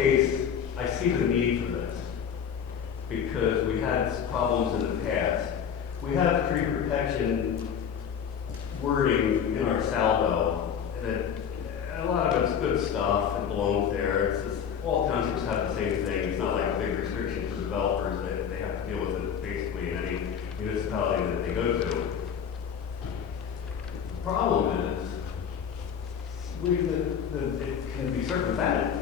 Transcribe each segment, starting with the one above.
case, I see the need for this because we had problems in the past. We have tree protection wording in our saldo that a lot of it's good stuff. It belongs there. It's just, all townships have the same thing. It's not like a big restriction for developers. They have to deal with it basically in any municipality that they go to. The problem is it can be circumvented.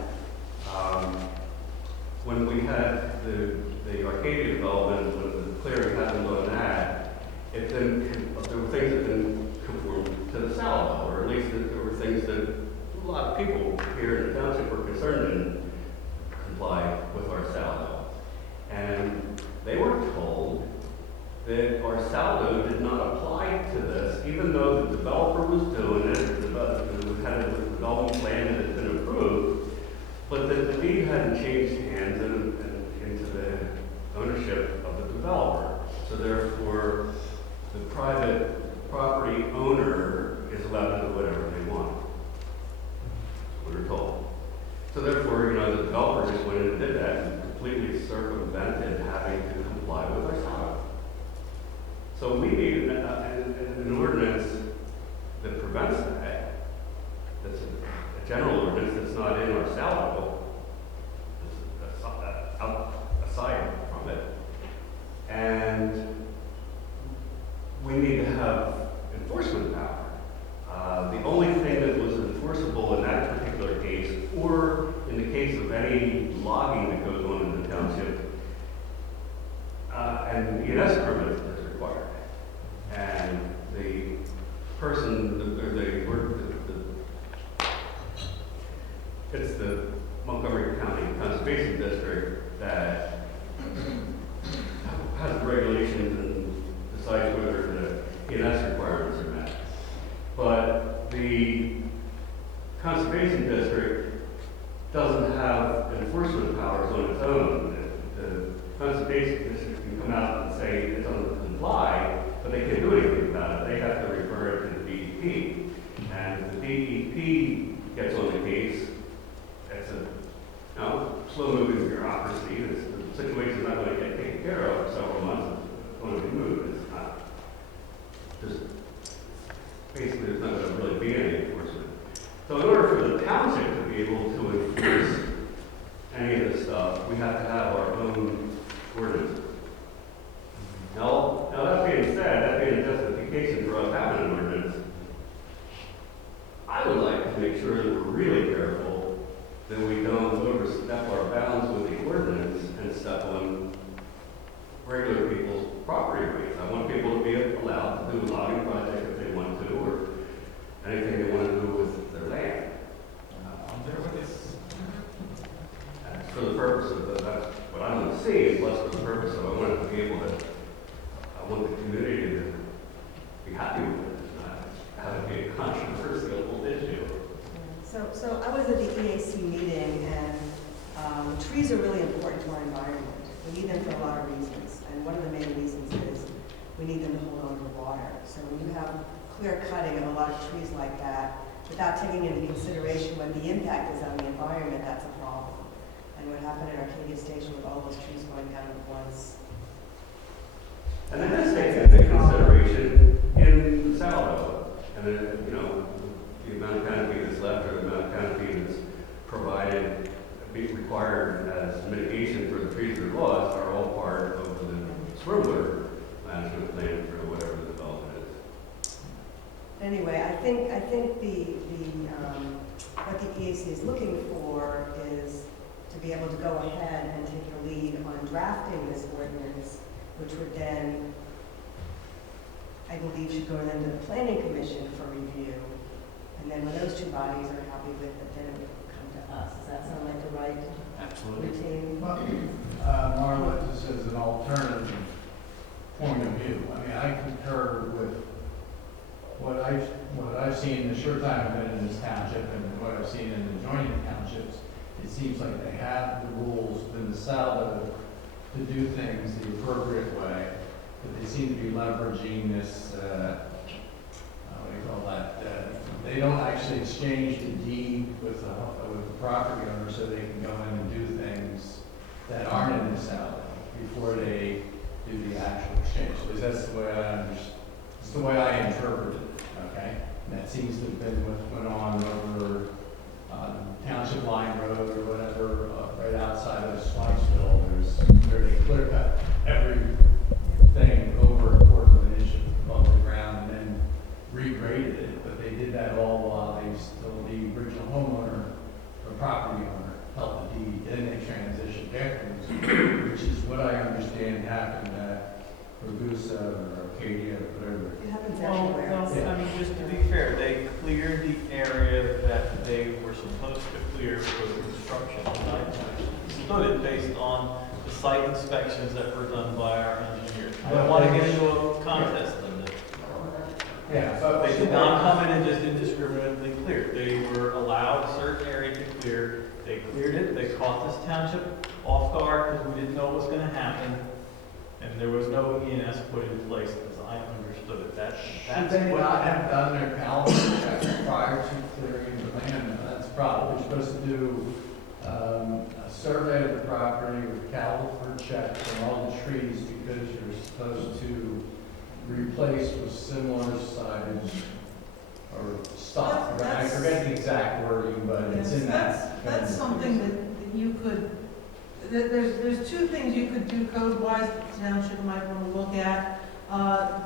When we had the Arcadia development, when the clearing happened on that, there were things that didn't conform to the salvo, or at least there were things that a lot of people here in the township were concerned didn't comply with our salvo. And they were told that our salvo did not apply to this, even though the developer was doing it, we had a development plan that had been approved, but that the deed hadn't changed hands and into the ownership of the developer. So therefore, the private property owner is allowed to do whatever they want. We were told. So therefore, the developer just went in and did that and completely circumvented having to comply with our salvo. So we need an ordinance that prevents that. That's a general ordinance that's not in our salvo. Aside from it. And we need to have enforcement power. The only thing that was enforceable in that particular case, or in the case of any logging that goes on in the township, an ENS permit is required. And the person, it's the Montgomery County Conservation District that has the regulations and decides whether the ENS requirements are met. But the Conservation District doesn't have enforcement powers on its own. The Conservation District can come out and say it doesn't comply, but they can't do anything about it. They have to refer it to the DEP. And if the DEP gets on the case, it's a slow-moving bureaucracy. The situation's not going to get taken care of for several months. It's going to be moved. It's not just basically there's not going to really be any enforcement. So in order for the township to be able to enforce any of this stuff, we have to have our own ordinance. Now that being said, that being a justification for us having an ordinance, I would like to make sure that we're really careful that we don't overstep our bounds with the ordinance and step on regular people's property rights. I want people to be allowed to do a logging project if they want to, or anything they want to do with their land. I'm there with this. That's for the purpose of that's what I want to see, plus for the purpose of I want it to be able to, I want the community to be happy with it. It's not have it be a controversial issue. So I was at the EAC meeting, and trees are really important to our environment. We need them for a lot of reasons, and one of the main reasons is we need them to hold on to water. So when you have clear cutting of a lot of trees like that, without taking into consideration what the impact is on the environment, that's a problem. And what happened at Arcadia Station with all those trees going down at once. And that is taken into consideration in the salvo. And then, the amount of canopy that's left or the amount of canopy that's provided, be required as mitigation for the trees that are lost are all part of the stormwater management plan for whatever the development is. Anyway, I think what the EAC is looking for is to be able to go ahead and take the lead on drafting this ordinance, which would then, I believe, should go into the Planning Commission for review. And then when those two bodies are happy with it, then it would come to us. Does that sound like the right routine? Well, Marla, just as an alternative point of view, I mean, I concur with what I've seen in the short time I've been in this township and what I've seen in the adjoining townships. It seems like they have the rules in the salvo to do things the appropriate way, but they seem to be leveraging this, what do you call that, they don't actually exchange the deed with the property owner so they can go in and do things that aren't in the saldo before they do the actual exchange. So at least that's the way it's the way I interpreted it, okay? And that seems to have been what went on over Township Line Road or whatever, right outside of Swikesville. Where they clear cut everything over a quarter of an inch above the ground and then regraded it. But they did that all while the original homeowner or property owner held the deed. Then they transitioned afterwards, which is what I understand happened at Ragusa or Arcadia or whatever. It happens Well, everywhere. no, I mean, just to be fair, they cleared the area that they were supposed to clear for the construction. And I stood it based on the site inspections that were done by our engineers. I don't want to get into a contest on this. Yeah, so They did not come in and just indiscriminately clear. They were allowed a certain area to clear. They cleared it. They caught this township off guard because we didn't know what was going to happen. And there was no ENS put in place as I understood it. should they not have done their caliber checks prior to clearing the land? That's probably, you're supposed to do a survey of the property with caliper checks on all the trees because you're supposed to replace with similar signage or stock. I forget the exact wording, but it's in that. That's something that you could, there's two things you could do code-wise that the township might want to look at.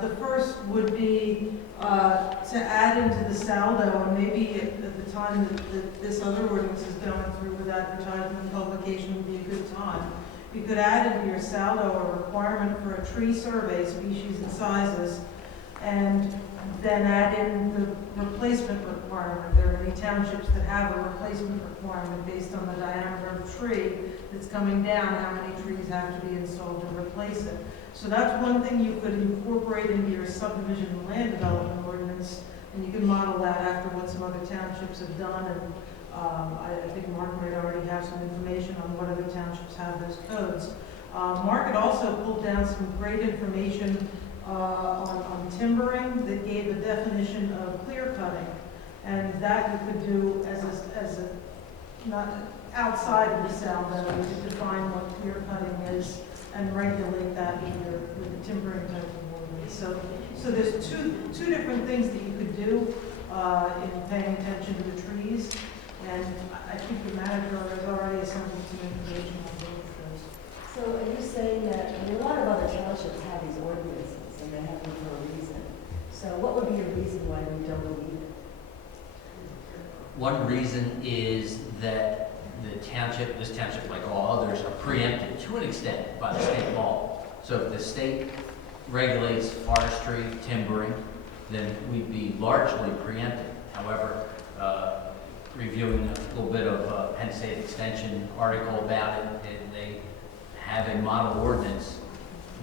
The first would be to add into the saldo, and maybe at the time that this other ordinance is going through with advertisement and publication would be a good time. You could add into your saldo a requirement for a tree survey, species and sizes, and then add in the replacement requirement. There are many townships that have a replacement requirement based on the diameter of the tree that's coming down, how many trees have to be installed to replace it. So that's one thing you could incorporate into your subdivision and land development ordinance, and you can model that after what some other townships have done. And I think Mark might already have some information on what other townships have those codes. Mark had also pulled down some great information on timbering that gave a definition of clear cutting, and that you could do as a not outside of the saldo, you could define what clear cutting is and regulate that with the timbering type of ordinance. So there's two different things that you could do in paying attention to the trees, and I think the manager has already assembled some information on both of those. So are you saying that, I mean, a lot of other townships have these ordinances, and they have them for a reason. So what would be a reason why we don't need it? One reason is that this township, like all others, are preempted to an extent by the state law. So if the state regulates forestry, timbering, then we'd be largely preempted. However, reviewing a little bit of Penn State Extension article about it, they have a model ordinance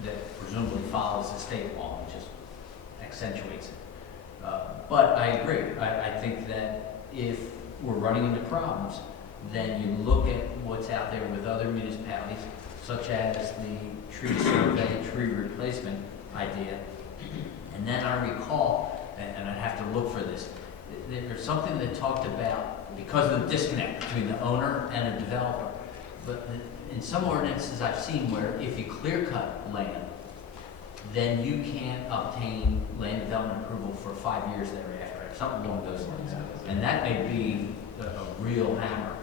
that presumably follows the state law, and just accentuates it. But I agree. I think that if we're running into problems, then you look at what's out there with other municipalities, such as the tree survey, tree replacement idea. And then I recall, and I'd have to look for this, there's something that talked about, because of the disconnect between the owner and a developer, but in some ordinances I've seen where if you clear cut land, then you can't obtain land development approval for 5 years thereafter, something along those lines. And that may be a real hammer.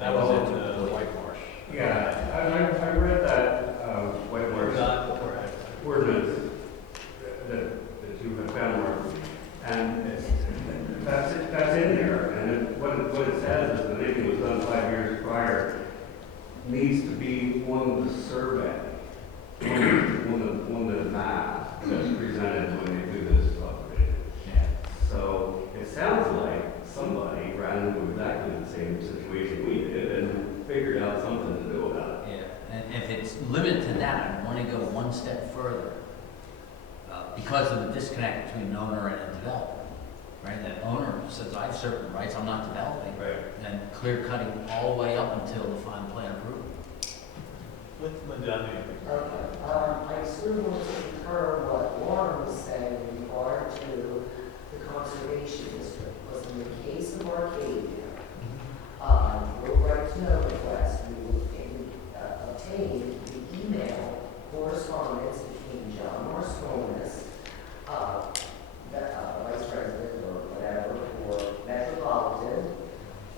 That was in the White Marsh. Yeah, I read that White Marsh ordinance that you have found, Mark, and that's in there. And what it says is that anything was done 5 years prior needs to be on the survey, on the map that's presented when they do this upgrade. Yeah. So it sounds like somebody ran into exactly the same situation we did and figured out something to do about it. Yeah, and if it's limited to that, I want to go one step further. Because of the disconnect between an owner and a developer, right? That owner says, I have certain rights, I'm not developing. Right. And clear cutting all the way up until the final plan approval. Linda, I sort of want to concur what Warren was saying in regard to the conservation district, was in the case of Arcadia, your right to know request, we obtained the email correspondence between John Marskonis, the vice president or whatever for Metropolitan,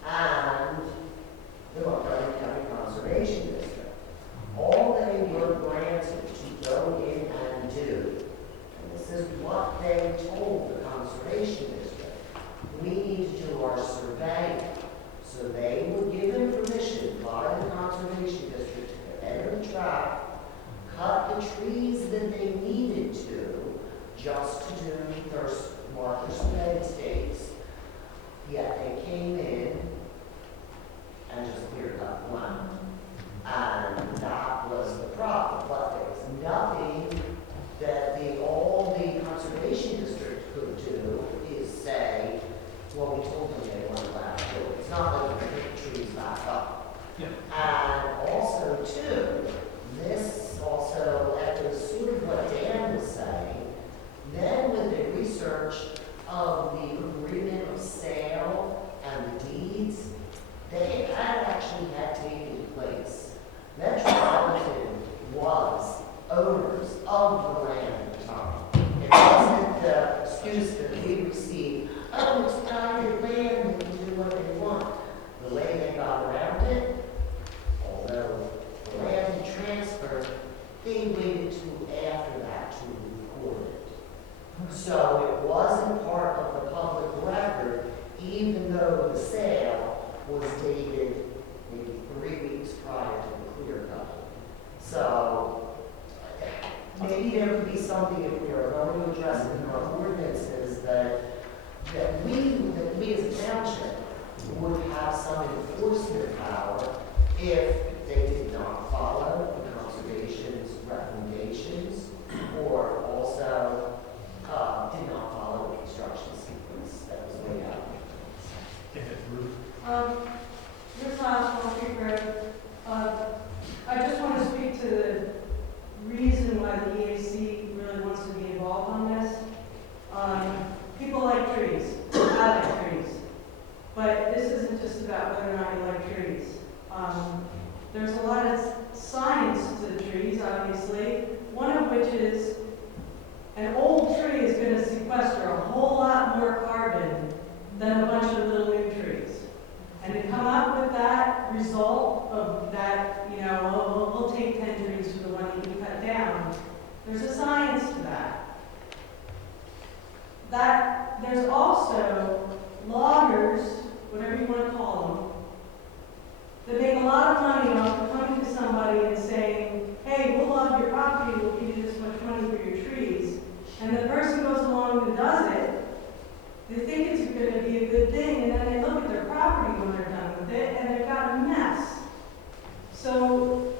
and the Montgomery County Conservation District. All they were granted to go in and do, and this is what they told the Conservation District, we need to do our survey. So they were given permission by the Conservation District to enter the track, cut the trees that they needed to, just to do their marker spread stakes. Yet they came in and just cleared cut one. And that was the problem. But there was nothing that all the Conservation District could do is say, well, we told them they weren't allowed to do it. It's not like we pick trees back up. Yeah. And also, too, this also echoes sort of what Dan was saying. Then with the research of the agreement of sale and the deeds, they had actually had taken place. Metropolitan was owners of the land at the time. It wasn't the excuse that we received, oh, it's private land, they can do what they want. The way they got around it, although the land had transferred, they waited till after that to record it. So it wasn't part of the public record, even though the sale was dated maybe 3 weeks prior to the clear cut. So maybe there could be something if we are going to address it in our ordinances that we as a township would have some enforcement power if they did not follow the conservation's recommendations, or also did not follow the construction sequence that was laid out. This last one, speaker, I just want to speak to the reason why the EAC really wants to be involved on this. People like trees. I like trees. But this isn't just about whether or not you like trees. There's a lot of science to the trees, obviously, one of which is an old tree is going to sequester a whole lot more carbon than a bunch of little new trees. And to come up with that result of that, you know, we'll take 10 trees for the one that you cut down, there's a science to that. There's also loggers, whatever you want to call them, that make a lot of money off of coming to somebody and saying, hey, we'll log your property, we'll give you this much money for your trees. And the person goes along and does it, they think it's going to be a good thing, and then they look at their property when they're done with it, and they've got a mess. So,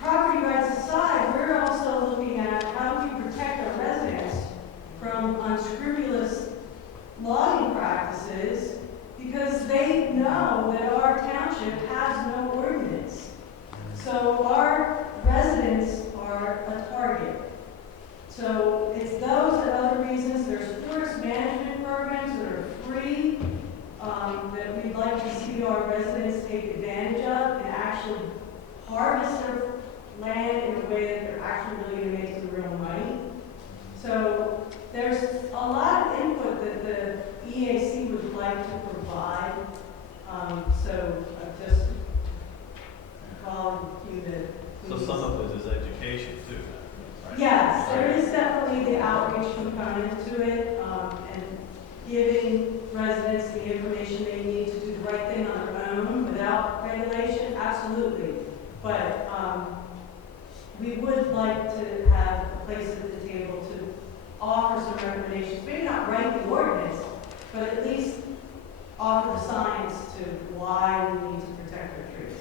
property rights aside, we're also looking at how we protect our residents from unscrupulous logging practices, because they know that our township has no ordinance. So our residents are a target. So it's those and other reasons. There's forest management programs that are free, that we'd like to see our residents take advantage of and actually harvest their land in a way that they're actually really going to make some real money. So there's a lot of input that the EAC would like to provide. So I'm just calling you to So please. some of it is education too, right? Yes, there is definitely the outreach component to it, and giving residents the information they need to do the right thing on their own without regulation, absolutely. But we would like to have a place at the table to offer some recommendations, maybe not write the ordinance, but at least offer the science to why we need to protect our trees.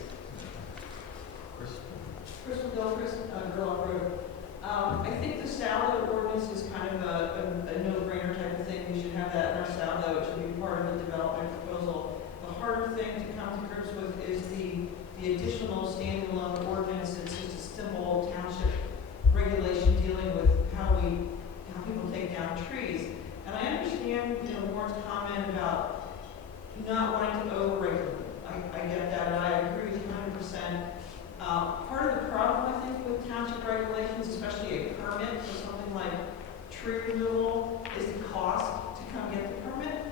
Crystal Gilchrist, Girl Road. I think the Saldo ordinance is kind of a no-brainer type of thing. We should have that in our Saldo. It should be part of the development proposal. The harder thing to come to grips with is the additional standalone ordinance. It's just a simple township regulation dealing with how people take down trees. And I understand 100%. Part of the problem, I think, with township regulations, especially a permit for something like tree removal, is the cost to come get the permit.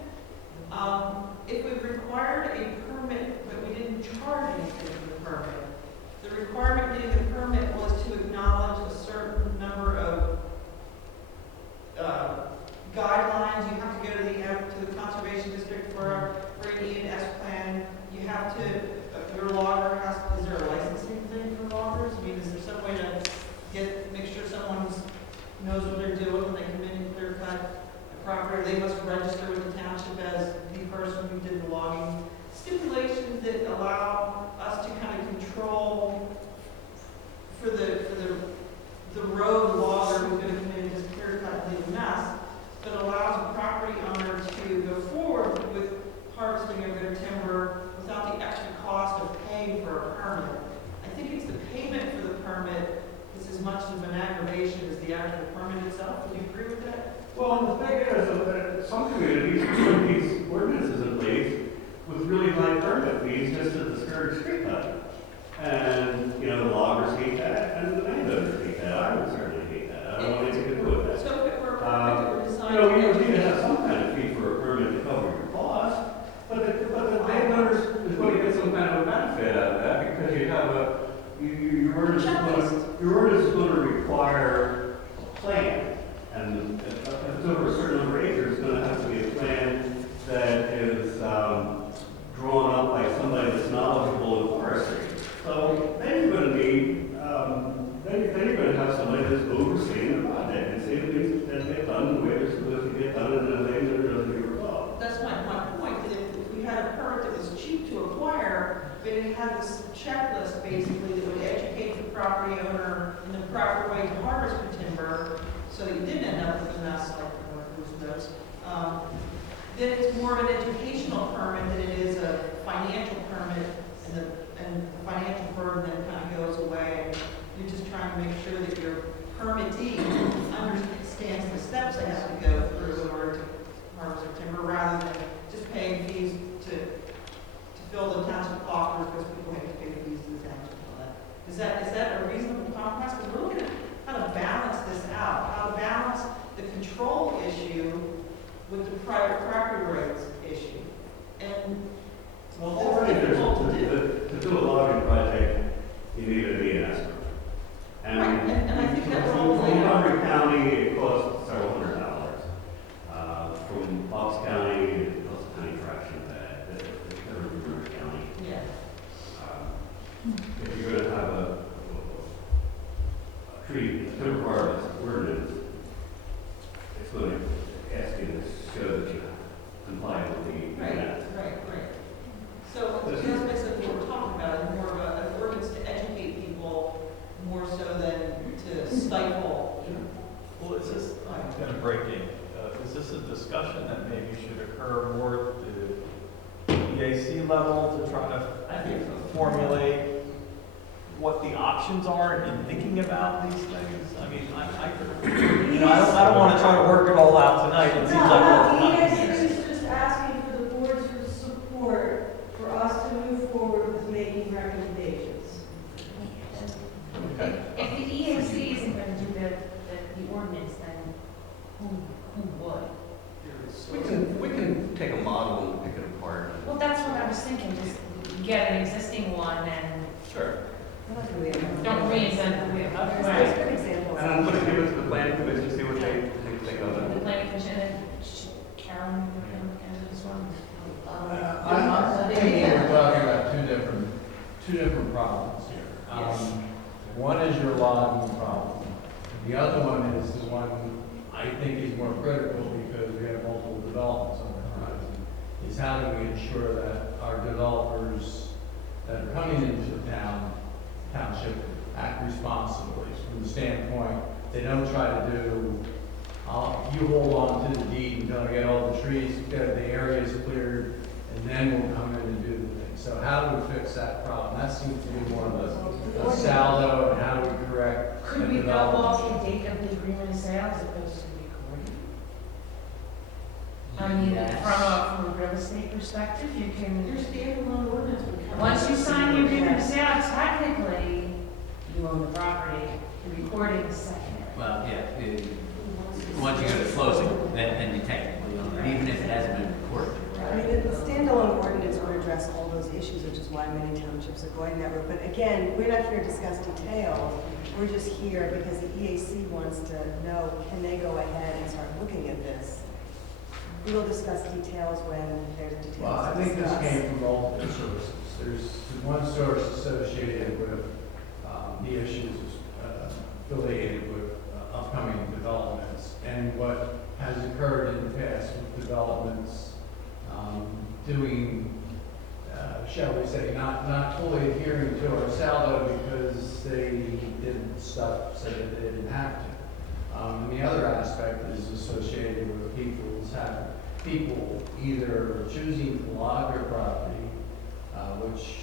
If we required a permit, but we didn't charge anything for the permit, the requirement getting the permit was to acknowledge a certain number of guidelines. You have to go to the conservation district for an E&S plan. You have to, your logger has, is there a licensing thing for loggers? I mean, is there some way to make sure someone knows what they're doing when they come in and clear cut a property? They must register with the township as the person who did the logging. Stipulations that allow us to kind of control for the road logger who's going to come in and just clear cut and leave a mess, but allows a property owner to go forward with harvesting of their timber without the extra cost of paying for a permit. I think it's the payment for the permit that's as much of an aggravation as the actual permit itself. Would you agree with that? Well, the thing is that some communities put these ordinances in place with really high permit fees just to discourage street cutting. And, you know, the loggers hate that, and the landowners hate that. I would certainly hate that. I don't want anything to do with that. So if it were a permit that were designed You know, you to would need to educate- have some kind of fee for a permit to cover your cost, but the landowners is going to get some kind of benefit out of that because you have your ordinance is going to require a plan. And if it's over a certain number of acres, it's going to have to be a plan that is drawn up by somebody that's knowledgeable in forestry. So then you're going to need, then you're going to have somebody that's overseeing the project and seeing things that get done the way they're supposed to get done and the things that are supposed to be resolved. That's my point, that if we had a permit that was cheap to acquire, but it had this checklist basically that would educate the property owner in the proper way to harvest the timber, so that you didn't end up with a mess like Bruce knows, then it's more of an educational permit than it is a financial permit, and the financial burden then kind of goes away, and you're just trying to make sure that your permittee understands the steps they have to go through in order to harvest their timber, rather than just paying fees to fill the township coffers because people have to pay fees to the township and all that. Is that a reasonable compromise? Because we're looking at how to balance this out, how to balance the control issue with the private property rights issue. And Well, it's difficult to do. to do a logging project, you need an E&S permit. Right, and I think that we're all From laid out. Montgomery County, it costs several $100s. From Bucks County, it costs a tiny fraction of that. It's covered in Montgomery County. Yeah. If you're gonna have a timber harvest ordinance, it's going to ask you to show that you comply with the ordinance. Right. So the aspects of what we're talking about is more of an ordinance to educate people more so than to stifle. Well, is this, I'm going to break in, is this a discussion that maybe should occur more at the EAC level to try to formulate what the options are in thinking about these things? I mean, I don't want to try to work it all out tonight. It seems like we're not EAC here. is just asking for the board's support for us to move forward with making recommendations. Okay. If the EAC isn't going to do the ordinance, then who would? We can take a model and pick it apart. Well, that's what I was thinking, just get an existing one and Sure. don't reinvent the wheel. There's good examples. And I'm gonna give it to the planning commission, see what they think of The it. planning commission and Karen, you can do this one. I'm thinking we're talking about two different problems here. One is your logging problem. The other one is the one I think is more critical because we have multiple developments on the horizon, is how do we ensure that our developers that are coming into the township act responsibly from the standpoint, they don't try to do, you hold on to the deed until I get all the trees, get the areas cleared, and then we'll come in and do the thing. So how do we fix that problem? That seems to be more of a saldo, and how do we correct Could the we go off development? the date of the agreement of sale as opposed to recording? I mean, Yes. from a real estate perspective, you Your can, standalone ordinance would cover. once you sign your agreement of sale, technically, you own the property, the recording is secondary. Well, once you go to closing, then you technically own it, even if it hasn't been recorded. I mean, the standalone ordinance would address all those issues, which is why many townships are going that route. But again, we're not here to discuss details. We're just here because the EAC wants to know, can they go ahead and start looking at this? We will discuss details when there's details Well, I to think this discuss. came from multiple sources. There's one source associated with the issues affiliated with upcoming developments and what has occurred in the past with developments doing, shall we say, not fully adhering to our saldo because they did stuff so that they didn't have to. And the other aspect is associated with people either choosing to log their property, which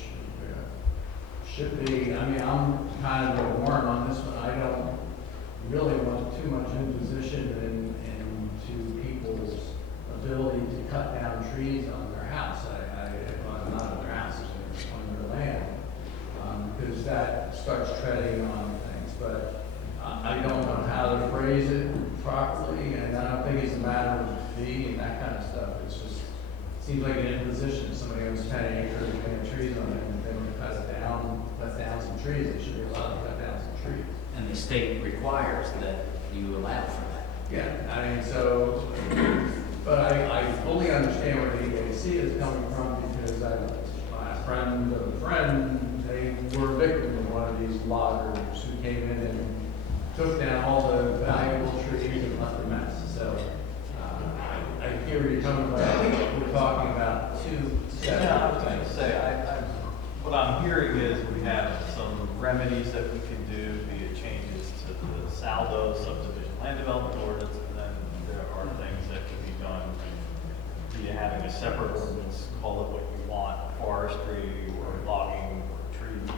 should be, I mean, I'm kind of a worm on this one. I don't really want too much imposition into people's ability to cut down trees on their house. Well, not on their houses, on their land, because that starts treading on things. But I don't know how to phrase it properly, and I don't think it's a matter of fee and that kind of stuff. It's just, it seems like an imposition. Somebody owns 10 acres, they have trees on it, and they want to cut it down, cut down some trees. They should be allowed to cut down some trees. And the state requires that you allow for that. Yeah, I mean, so, but I fully understand where the EAC is coming from because my friend of a friend, they were a victim of one of these loggers who came in and took down all the valuable trees and left a mess. So, I hear where you're coming from. I think we're talking about two Yeah, I was separate going to things. say, what I'm hearing is we have some remedies that we can do via changes to the saldo subdivision land development ordinance, and then there are things that can be done via having a separate ordinance, call it what you want, forestry or logging or tree.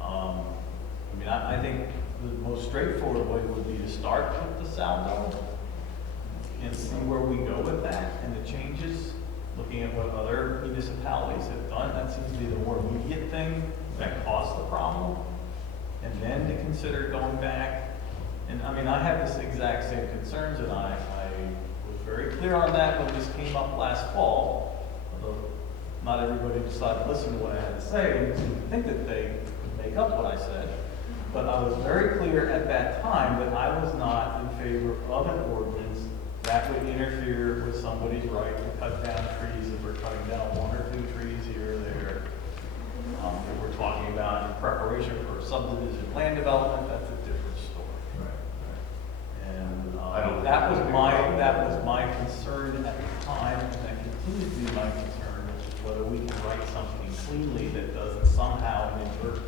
I mean, I think the most straightforward way would be to start with the saldo and see where we go with that and the changes, looking at what other municipalities have done. That seems to be the more immediate thing that caused the problem. And then to consider going back. And I mean, I have this exact same concerns, and I was very clear on that when this came up last fall. Although not everybody decided to listen to what I had to say, and think that they could make up what I said. But I was very clear at that time that I was not in favor of an ordinance that would interfere with somebody's right to cut down trees if we're cutting down one or two trees here or there. If we're talking about in preparation for subdivision land development, that's a different story. And I don't that was think my concern at the time, and that continues to be my concern, is whether we can write something cleanly that doesn't somehow inadvertently